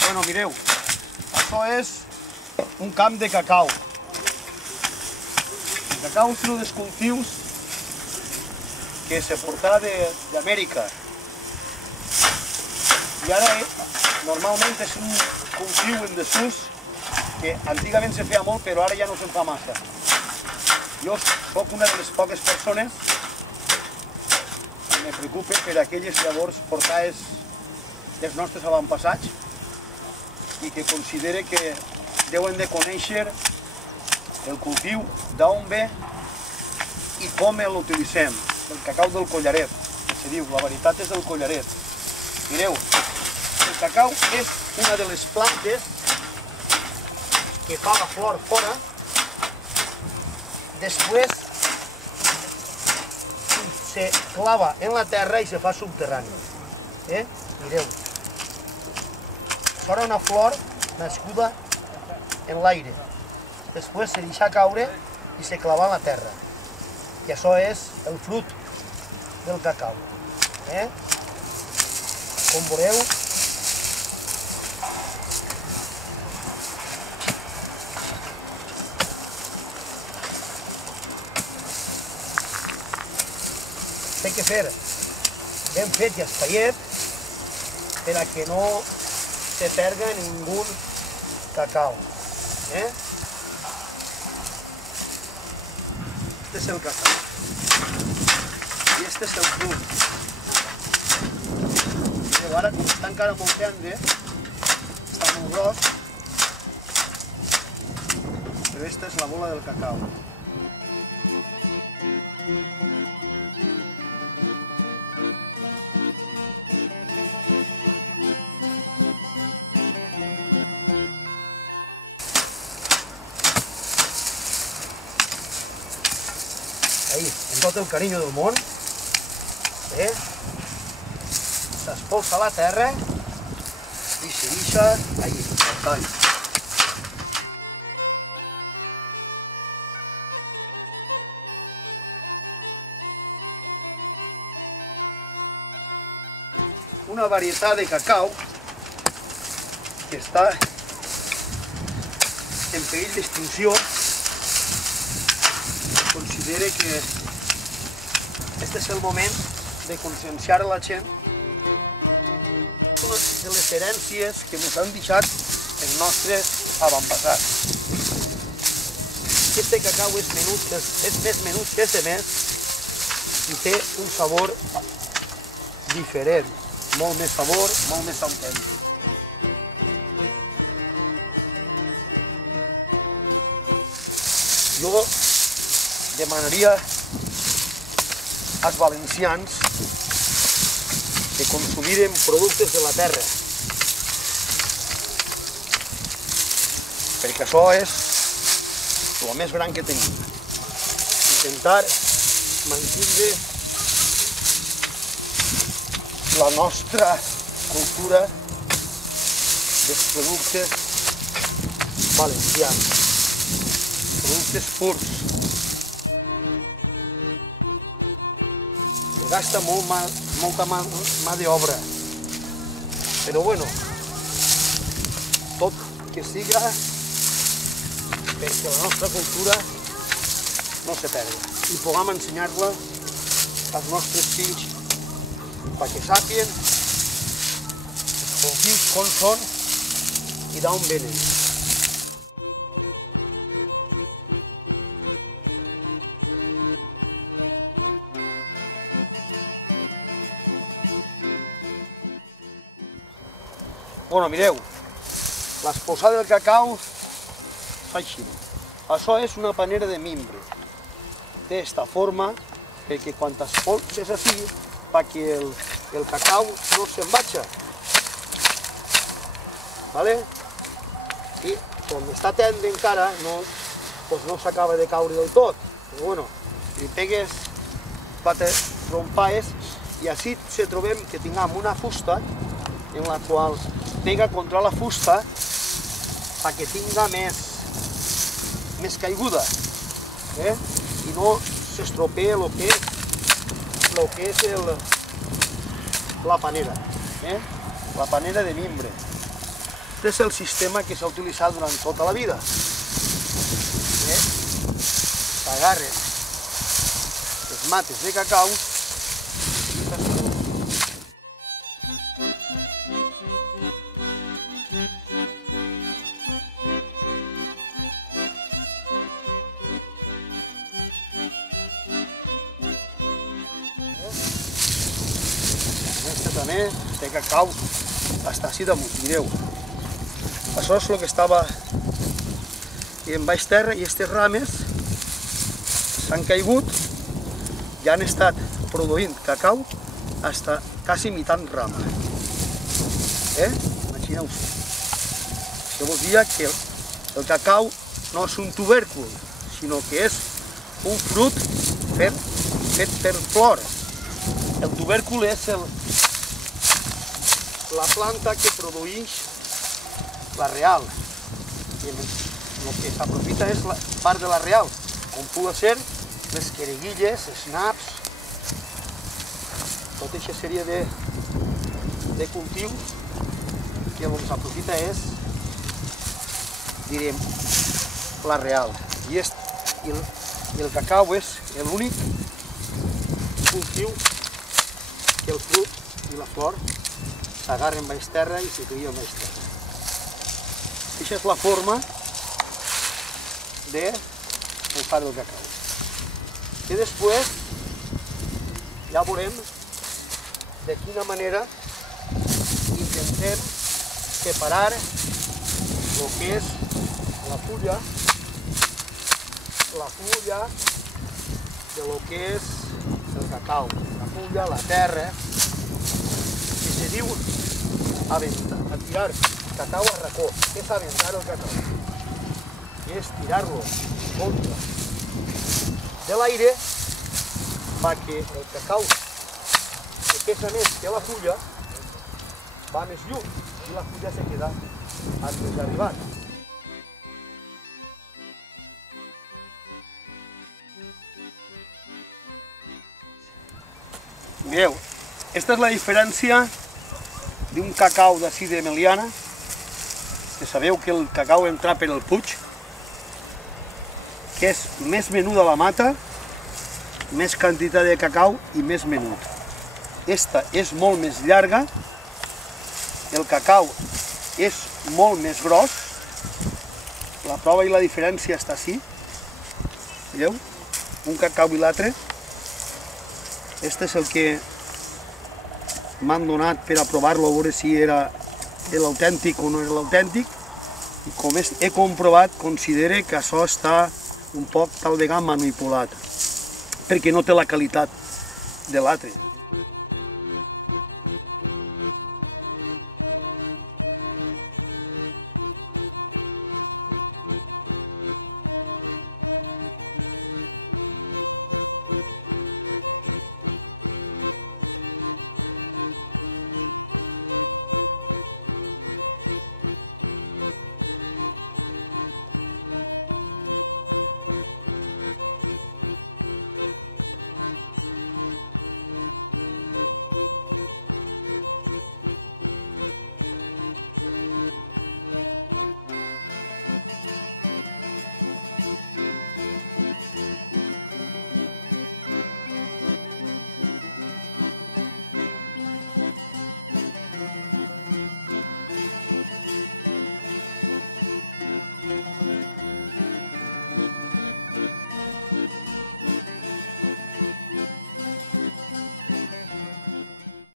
Bueno, mireu, això és un camp de cacau. El cacau és un dels cultius que se portà d'Amèrica. I ara, normalment és un cultiu en desús que antigament se feia molt, però ara ja no se'n fa massa. Jo soc una de les poques persones que me preocupa per aquelles llavors portades dels nostres avantpassats i que considere que deuen de conèixer el cultiu, d'on ve i com l'utilitzem. El cacau del collaret, se diu, la varietat és del collaret. Mireu, el cacau és una de les plantes que fa la flor fora, després se clava en la terra i se fa subterrani. Mireu. Això era una flor nascuda en l'aire. Després se deixa caure i se clava en la terra. I això és el fruit del cacau. Com veureu, té que ser ben fet i espaiet per a que no se perga ningú cacau. Este és el cacau. I este és el fruit. Però ara, com està encara molt tendre, està molt gros, però aquesta és la bola del cacau. Amb tot el carinyo del món, s'espolsa la terra i se deixa allí, al tall. Una varietat de cacau que està en perill d'extinció. Considere que este és el moment de conscienciar la gent de les herències que ens han deixat els nostres avantpassats. Este cacau és més menut que este més i té un sabor diferent, molt més sabor, molt més autèntic. Jo demanaria als valencians que consumiren productes de la terra, perquè això és el més gran que tenim. Intentar mantenir la nostra cultura dels productes valencians, productes purs. Gasta molta mà d'obra, però bueno, tot que siga perquè la nostra cultura no se perdi i puguem ensenyar-la als nostres fills perquè sàpien els cultius com són i d'on venen. Bueno, mireu, l'espolsada del cacau fa així. Això és una panera de mimbre. Té esta forma perquè quan t'espolses així fa que el cacau no se'n vagi. I quan està tendre encara no s'acaba de caure del tot. Però bueno, li pegues quatre trompades i així se trobem que tinguem una fusta en la qual pega contra la fusta perquè tinga més caiguda. i no s'estropea el que és la panera, la panera de mimbre. Aquest és el sistema que s'ha utilitzat durant tota la vida. S'agarren les mates de cacau. Aquesta també té cacau està així damunt, mireu. Això és el que estava en baix terra i aquestes rames s'han caigut i han estat produint cacau fins quasi mitant rama. Imagineu-vos. Això vol dir que el cacau no és un tubèrcul, sinó que és un fruit fet per flor. El tubèrcul és la planta que produeix l'arrel. El que s'aprofita és la part de l'arrel, com pugui ser les quereguilles, els naps, tota aquesta sèrie de cultiu que el que s'aprofita és, direm, l'arrel. I el cacau és l'únic cultiu que el fruit i la flor s'agarren baix terra i se queden baix terra. Aquesta és la forma del far del cacau. I després ja veurem de quina manera intentem separar el que és la fulla de lo que és el cacau. La fulla, la terra, que se diu a tirar cacau a racó. Què és aventar el cacau? És tirar-lo en contra de l'aire perquè el cacau que pesa més que la fulla va més lluny i la fulla se queda a mig arribat. Mireu, aquesta és la diferència d'un cacau d'ací de Meliana, que sabeu que el cacau entra per el puig, que és més menuda la mata, més quantitat de cacau i més menut. Aquesta és molt més llarga, el cacau és molt més gros, la prova i la diferència està així, veieu? Un cacau i l'altre. Este és el que m'han donat per a provar-lo, a veure si era l'autèntic o no era l'autèntic. I com he comprovat, considere que això està un poc tal vegada manipulat, perquè no té la qualitat de l'altre.